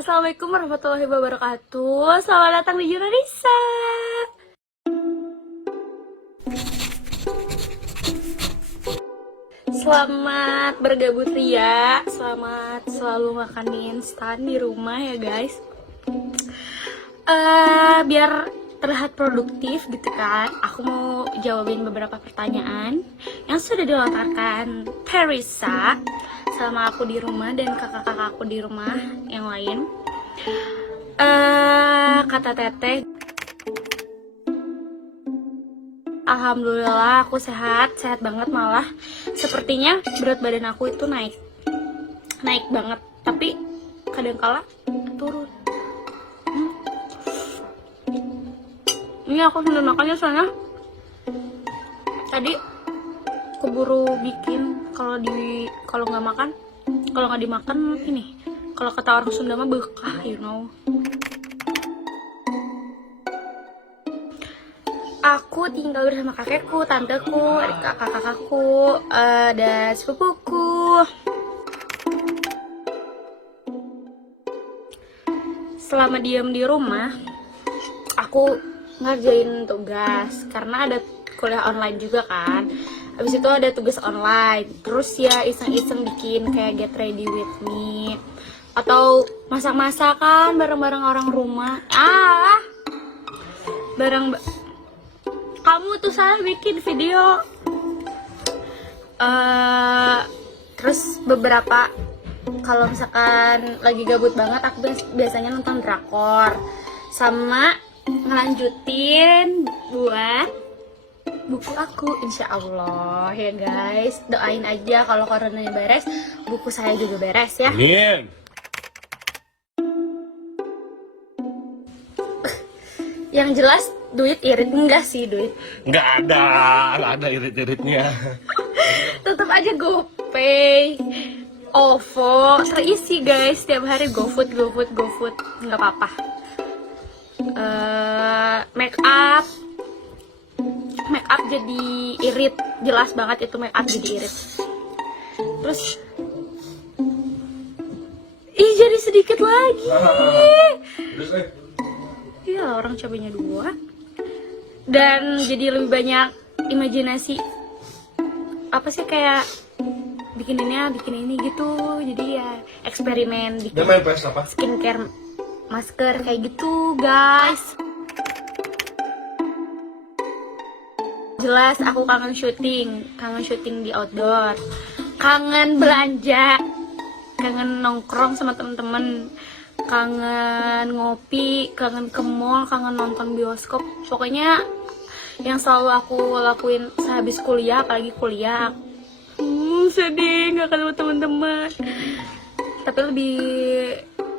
Assalamualaikum warahmatullahi wabarakatuh. Selamat datang di Jurnalisa. Selamat bergabung ria. Selamat selalu makan mie instan di rumah ya guys. Biar terlihat produktif gitu kan, aku mau jawabin beberapa pertanyaan yang sudah dilontarkan Teresa sama aku di rumah dan kakak-kakak aku di rumah yang lain. Kata Teteh, alhamdulillah aku sehat banget, malah sepertinya berat badan aku itu naik banget, tapi kadang-kala turun. Ini aku sambil makannya soalnya tadi keburu bikin, kalau nggak dimakan ini, kalau kata orang Sunda mah bekah, you know. Aku tinggal bersama kakekku, tanteku, kakak-kakakku, dan sepupuku. Selama diem di rumah, aku ngerjain tugas karena ada kuliah online juga kan. Habis itu ada tugas online, terus ya iseng-iseng bikin kayak get ready with me atau masak-masakan bareng-bareng orang rumah. Kamu tuh salah bikin video. Terus beberapa, kalau misalkan lagi gabut banget, aku biasanya nonton drakor sama ngelanjutin buat buku aku, insya Allah ya guys. Doain aja kalau coronanya beres, buku saya juga beres ya. Amin. Yang jelas duit irit enggak sih, duit Nggak ada irit-iritnya. tetap aja GoPay, OVO terisi guys, setiap hari GoFood nggak apa-apa. Make up jadi irit, jelas banget itu make up jadi irit. Terus jadi sedikit lagi. Iya, orang cabenya 2 dan jadi lebih banyak imajinasi, apa sih, kayak bikin ini gitu. Jadi ya eksperimen bikin skincare, masker kayak gitu guys. Jelas aku kangen syuting di outdoor, kangen belanja, kangen nongkrong sama temen-temen, kangen ngopi, kangen ke mall, kangen nonton bioskop. Pokoknya yang selalu aku lakuin sehabis kuliah, apalagi kuliah. Sedih gak ketemu teman-teman, tapi lebih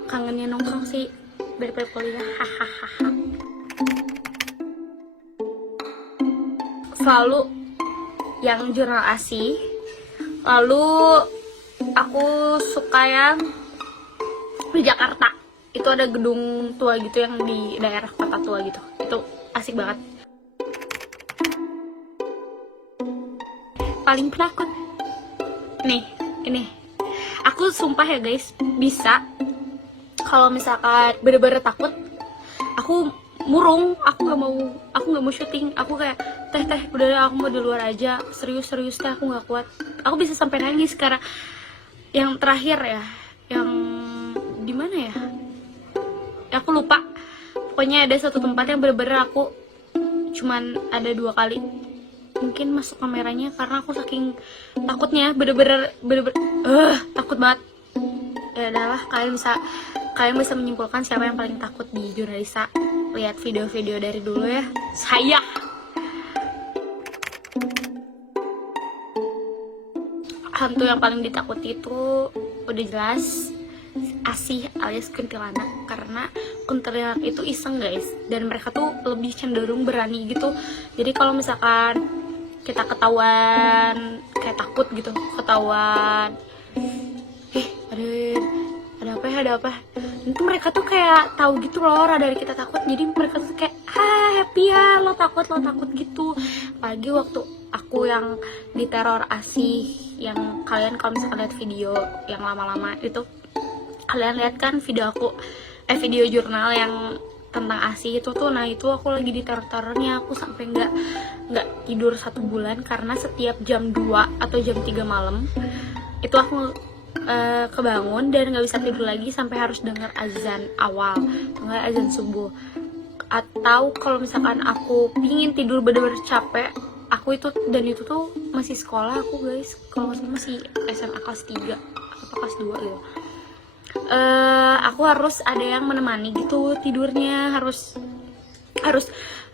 kangennya nongkrong sih daripada kuliah. Hahaha. Selalu yang jurnal ASI. Lalu aku suka yang di Jakarta, itu ada gedung tua gitu yang di daerah kota tua gitu, itu asik banget. Paling penakut nih, ini aku sumpah ya guys, bisa kalau misalkan bener-bener takut, aku murung, aku nggak mau syuting, aku kayak teh udah, aku mau di luar aja, serius teh, aku nggak kuat, aku bisa sampai nangis. Karena yang terakhir ya, yang di mana ya, aku lupa, pokoknya ada satu tempat yang bener-bener aku cuman ada 2 kali mungkin masuk kameranya, karena aku saking takutnya, bener-bener takut banget. Ya udahlah, kalian bisa menyimpulkan siapa yang paling takut di Jurnalisa. Lihat video-video dari dulu ya. Saya hantu yang paling ditakuti itu udah jelas Asih alias kuntilanak, karena kuntilanak itu iseng guys, dan mereka tuh lebih cenderung berani gitu. Jadi kalau misalkan kita ketahuan kayak takut gitu, ketahuan ada apa, itu mereka tuh kayak tahu gitu loh dari kita takut, jadi mereka tuh kayak happy ya, lo takut gitu. Apalagi waktu aku yang diteror Asih, yang kalian kalau misalkan lihat video yang lama-lama itu, kalian lihat kan video jurnal yang tentang ASI itu tuh. Nah itu aku lagi di teror-terornya, aku sampai nggak tidur 1 bulan karena setiap jam 2 atau jam 3 malam itu aku kebangun dan nggak bisa tidur lagi sampai harus dengar azan awal, nggak azan subuh. Atau kalau misalkan aku pingin tidur bener-bener capek, aku itu tuh masih sekolah aku guys, kalau masih SMA kelas 3 atau kelas 2 gitu. Aku harus ada yang menemani gitu tidurnya, harus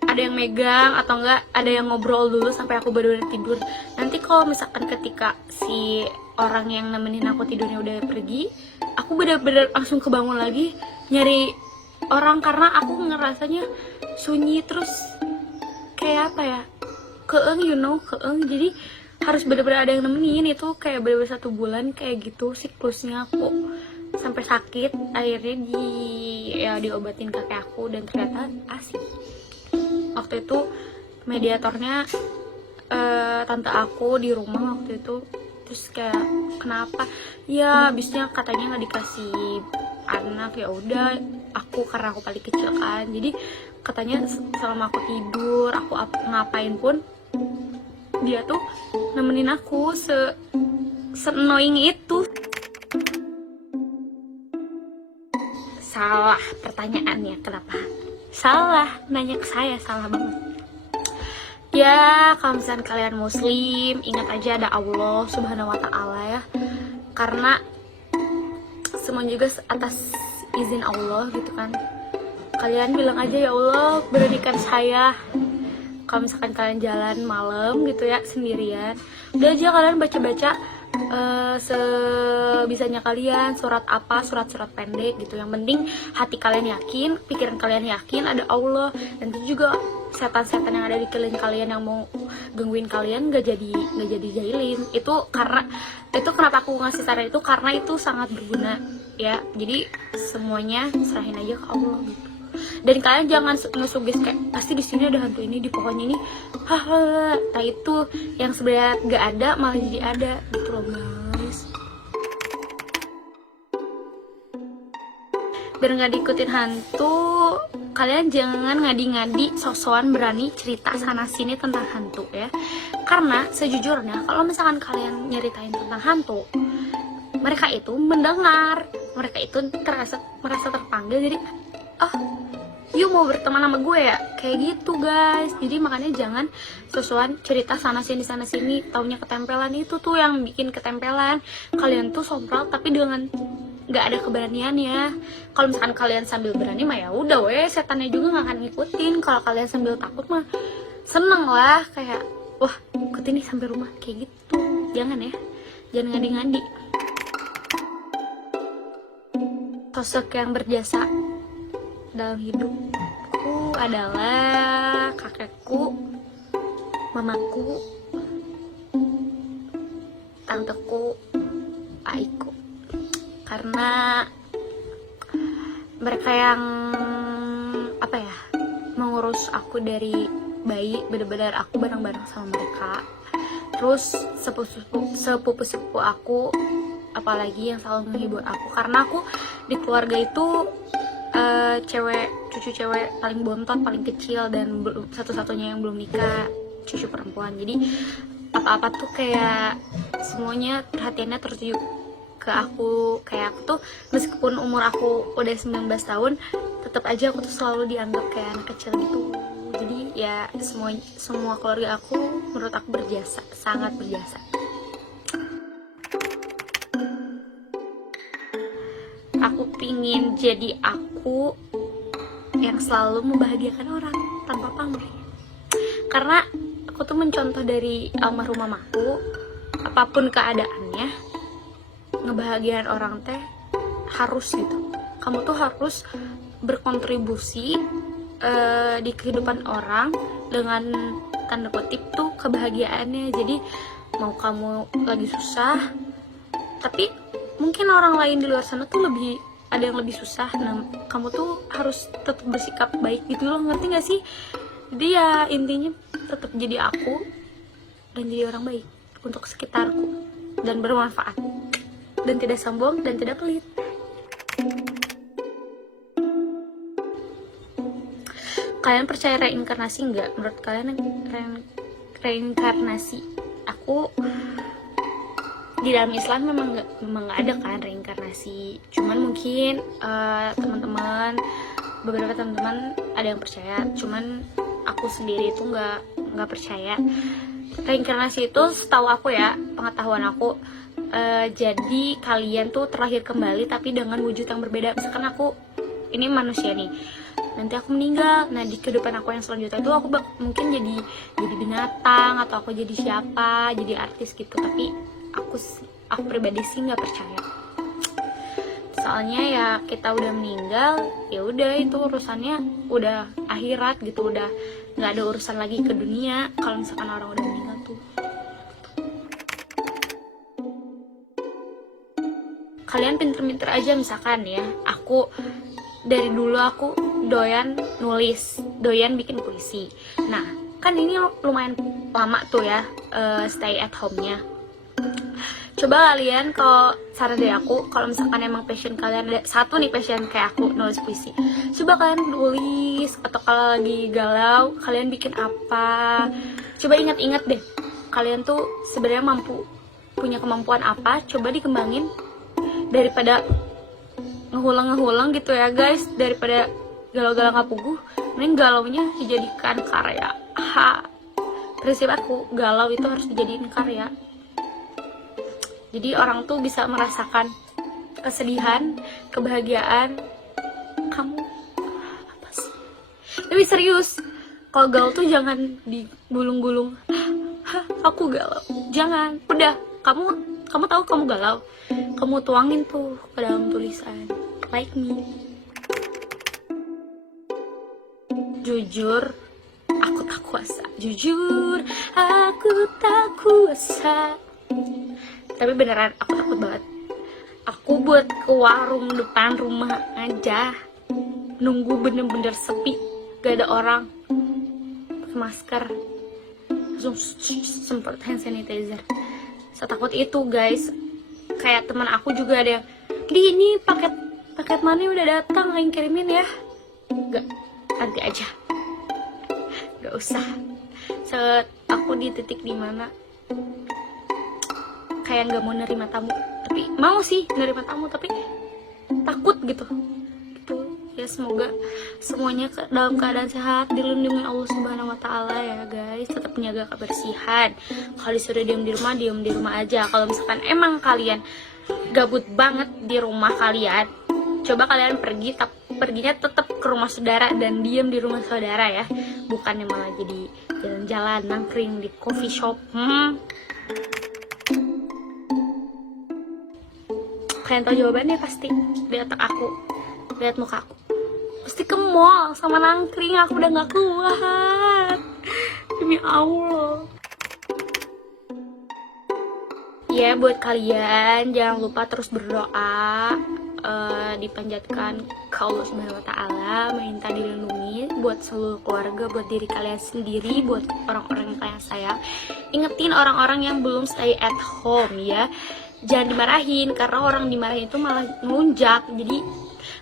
ada yang megang atau enggak ada yang ngobrol dulu sampai aku benar-benar tidur. Nanti kalau misalkan ketika si orang yang nemenin aku tidurnya udah pergi, aku benar-benar langsung kebangun lagi nyari orang karena aku ngerasanya sunyi, terus kayak apa ya, keeng keeng. Jadi harus benar-benar ada yang nemenin. Itu kayak benar-benar 1 bulan kayak gitu siklusnya aku, sampai sakit akhirnya diobatin kakek aku dan ternyata ASI. Waktu itu mediatornya tante aku di rumah waktu itu. Terus kayak kenapa ya, abisnya katanya nggak dikasih anak. Ya udah, karena aku paling kecil kan, jadi katanya selama aku tidur, aku ngapain pun dia tuh nemenin aku, se-annoying itu. Salah pertanyaannya, kenapa salah nanya ke saya, salah banget. Ya kalau misalnya kalian muslim, ingat aja ada Allah subhanahu wa ta'ala ya, karena semua juga atas izin Allah gitu kan. Kalian bilang aja, ya Allah berikan saya, kalau misalkan kalian jalan malam gitu ya sendirian, udah aja kalian baca-baca sebisanya kalian, surat-surat pendek gitu. Yang penting hati kalian yakin, pikiran kalian yakin ada Allah. Nanti juga setan-setan yang ada di keliling kalian yang mau gangguin kalian gak jadi jahilin. Itu kenapa aku ngasih saran itu, karena itu sangat berguna ya. Jadi semuanya serahin aja ke Allah gitu. Dan kalian jangan ngesugis kayak pasti di sini ada hantu ini, di pohon ini, hahaha. Nah itu yang sebenarnya gak ada malah jadi ada gitu loh guys. Biar nggak diikutin hantu, kalian jangan ngadi-ngadi sosokan berani cerita sana sini tentang hantu ya. Karena sejujurnya kalau misalkan kalian nyeritain tentang hantu, mereka itu mendengar, mereka itu merasa terpanggil, jadi you mau berteman sama gue ya, kayak gitu guys. Jadi makanya jangan sosokan cerita sana sini, taunya ketempelan. Itu tuh yang bikin ketempelan. Kalian tuh sompral tapi dengan nggak ada keberaniannya. Kalau misalkan kalian sambil berani mah ya udah weh, setannya juga nggak akan ngikutin. Kalau kalian sambil takut mah seneng lah, kayak wah ikutin nih sampai rumah, kayak gitu. Jangan ya, jangan ngadi-ngadi. Sosok yang berjasa dalam hidupku adalah kakekku, mamaku, tanteku, aiku. Karena mereka yang mengurus aku dari bayi, bener-bener aku bareng-bareng sama mereka. Terus sepupu-sepupu aku apalagi yang selalu menghibur aku, karena aku di keluarga itu cucu cewek paling bontot, paling kecil, dan satu-satunya yang belum nikah, cucu perempuan. Jadi apa-apa tuh kayak semuanya perhatiannya tertuju ke aku. Kayak aku tuh meskipun umur aku udah 19 tahun, tetap aja aku tuh selalu dianggap kayak anak kecil gitu. Jadi ya semua keluarga aku menurut aku berjasa, sangat berjasa. Aku pingin jadi aku yang selalu membahagiakan orang tanpa pamrih. Karena aku tuh mencontoh dari almarhum mamaku, apapun keadaannya, ngebahagiain orang teh harus gitu. Kamu tuh harus berkontribusi di kehidupan orang dengan tanda kutip tuh kebahagiaannya. Jadi mau kamu lagi susah, tapi mungkin orang lain di luar sana tuh ada yang lebih susah, nah kamu tuh harus tetap bersikap baik gitu loh, ngerti gak sih? Jadi ya intinya tetap jadi aku dan jadi orang baik untuk sekitarku dan bermanfaat dan tidak sombong dan tidak pelit. kalian percaya reinkarnasi nggak? Menurut kalian reinkarnasi? Aku di dalam Islam memang nggak ada kan reinkarnasi. Cuman mungkin beberapa teman-teman ada yang percaya. Cuman aku sendiri itu nggak percaya. Reinkarnasi itu setahu aku ya, pengetahuan aku, jadi kalian tuh terlahir kembali tapi dengan wujud yang berbeda. Misalkan aku ini manusia nih, nanti aku meninggal, nah di kehidupan aku yang selanjutnya itu aku mungkin jadi binatang, atau aku jadi siapa, jadi artis gitu. Tapi aku pribadi sih nggak percaya. Soalnya ya kita udah meninggal, ya udah itu urusannya udah akhirat gitu, udah nggak ada urusan lagi ke dunia kalau misalkan orang udah meninggal tuh. Kalian pinter-pinter aja, misalkan ya, aku dari dulu aku doyan nulis, doyan bikin puisi. Nah, kan ini lumayan lama tuh ya, stay at home-nya. Coba kalian, kalau saran dari aku, kalau misalkan emang passion kalian ada satu nih, passion kayak aku nulis puisi, coba kalian nulis. Atau kalau lagi galau, kalian bikin apa, coba ingat-ingat deh, kalian tuh sebenarnya punya kemampuan apa, coba dikembangin. Daripada ngehulang gitu ya guys, daripada galau-galau gak puguh, mending galaunya dijadikan karya. Prinsip aku, galau itu harus dijadiin karya. Jadi orang tuh bisa merasakan kesedihan, kebahagiaan. Kamu apa sih? Tapi serius, kalau galau tuh jangan digulung-gulung. Aku galau, jangan. Udah, kamu tahu kamu galau, kamu tuangin tuh ke dalam tulisan, like me. Jujur, aku tak kuasa. Jujur, aku tak kuasa. Tapi beneran, aku takut banget. Aku buat ke warung depan rumah aja, nunggu bener-bener sepi, gak ada orang, pakai masker, langsung semprot hand sanitizer. Setakut itu guys. Kayak teman aku juga ada yang, di ini paket money udah datang, yang kirimin ya. Gak, nanti aja, gak usah. Saat aku di titik dimana kayak gak mau nerima tamu, tapi mau sih nerima tamu, tapi takut gitu ya. Semoga semuanya dalam keadaan sehat, dilindungi Allah Subhanahu wa Ta'ala ya guys. Tetap menjaga kebersihan. Kalau disuruh diam di rumah aja. Kalau misalkan emang kalian gabut banget di rumah kalian, coba kalian perginya tetap ke rumah saudara dan diam di rumah saudara ya, bukannya malah jadi jalan-jalan nangkring di coffee shop. Kalian tahu jawabannya pasti. Lihat aku, lihat muka aku, pasti ke mall sama nangkring. Aku udah gak kuat, demi Allah. Ya, buat kalian jangan lupa terus berdoa, dipanjatkan ke Allah Subhanahu wa Ta'ala, minta dilindungi buat seluruh keluarga, buat diri kalian sendiri, buat orang-orang yang kalian sayang. Ingetin orang-orang yang belum stay at home ya, jangan dimarahin, karena orang dimarahin itu malah ngelunjak. Jadi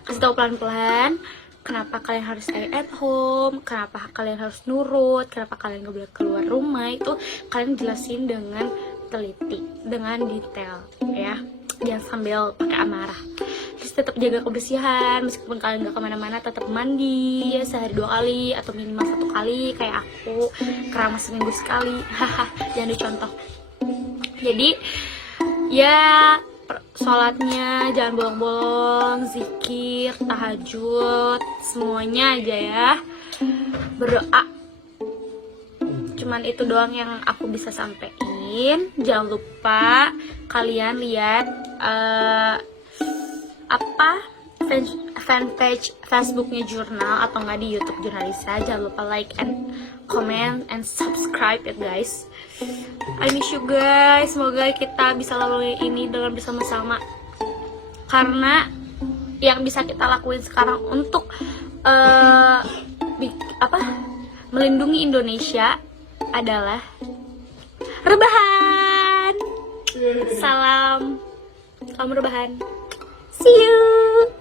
kasih tahu pelan-pelan kenapa kalian harus stay at home, kenapa kalian harus nurut, kenapa kalian gak boleh keluar rumah. Itu kalian jelasin dengan teliti, dengan detail ya, jangan sambil pakai amarah. Terus tetap jaga kebersihan, meskipun kalian gak kemana-mana, tetap mandi ya, sehari 2 kali atau minimal 1 kali. Kayak aku keramas seminggu sekali. Jangan dicontoh. Jadi ya, sholatnya jangan bolong-bolong, zikir, tahajud, semuanya aja ya, berdoa. Cuman itu doang yang aku bisa sampein. Jangan lupa kalian lihat fanpage Facebooknya Jurnal, atau nggak di YouTube Jurnalisa. Jangan lupa like and comment and subscribe ya guys. I miss you guys. Semoga kita bisa lalui ini dengan bersama-sama, karena yang bisa kita lakuin sekarang untuk melindungi Indonesia adalah rebahan. Salam rebahan. See you.